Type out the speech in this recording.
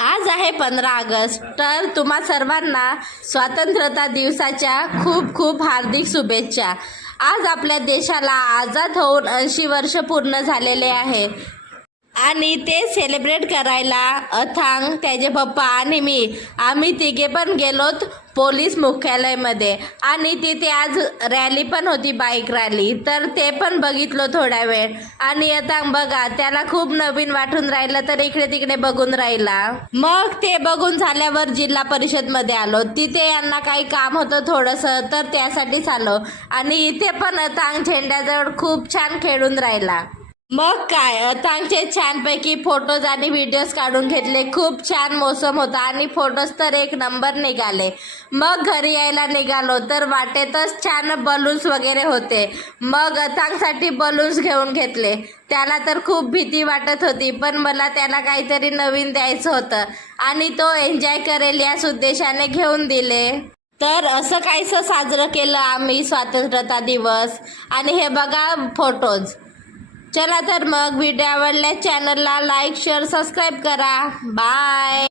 आज आहे 15 ऑगस्ट, तर तुम्हा सर्वांना स्वातंत्र्यता दिवसाच्या खूप खूप हार्दिक शुभेच्छा। आज आपल्या देशाला आझाद होऊन 80 वर्ष पूर्ण झालेले आहे आणि ते सेलिब्रेट करायला अथांग, त्याचे पप्पा आणि आम्ही तिघे पण गेलोत पोलीस मुख्यालयामध्ये आणि तिथे आज रॅली पण होती, बाईक रॅली, तर ते पण बघितलं थोडा वेळ। आणि अथांग बघा, त्याला खूप नवीन वाटून राहिलं तर इकडे तिकडे बघून राहिला। मग ते बघून झाल्यावर जिल्हा परिषदमध्ये आलो, तिथे यांना काही काम होतं थोडंसं, तर त्यासाठीच आलो। आणि इथे पण अथांग झेंड्याजवळ खूप छान खेळून राहिला। मग काय, अथांगचे छानपैकी फोटोज आणि व्हिडिओज काढून घेतले। खूप छान मोसम होता आणि फोटोज तर एक नंबर निघाले। मग घरी यायला निघालो तर वाटेतच छान बलून्स वगैरे होते। मग अथांगसाठी बलून्स घेऊन घेतले। त्याला तर खूप भीती वाटत होती, पण मला त्याला काहीतरी नवीन द्यायचं होतं आणि तो एन्जॉय करेल याच उद्देशाने घेऊन दिले। तर असं काहीसं साजरं केलं आम्ही स्वातंत्र्यता दिवस। आणि हे बघा फोटोज। चला तर मग व्हिडिओ आवडल्यास चॅनलला लाईक, शेअर, सबस्क्राईब करा। बाय।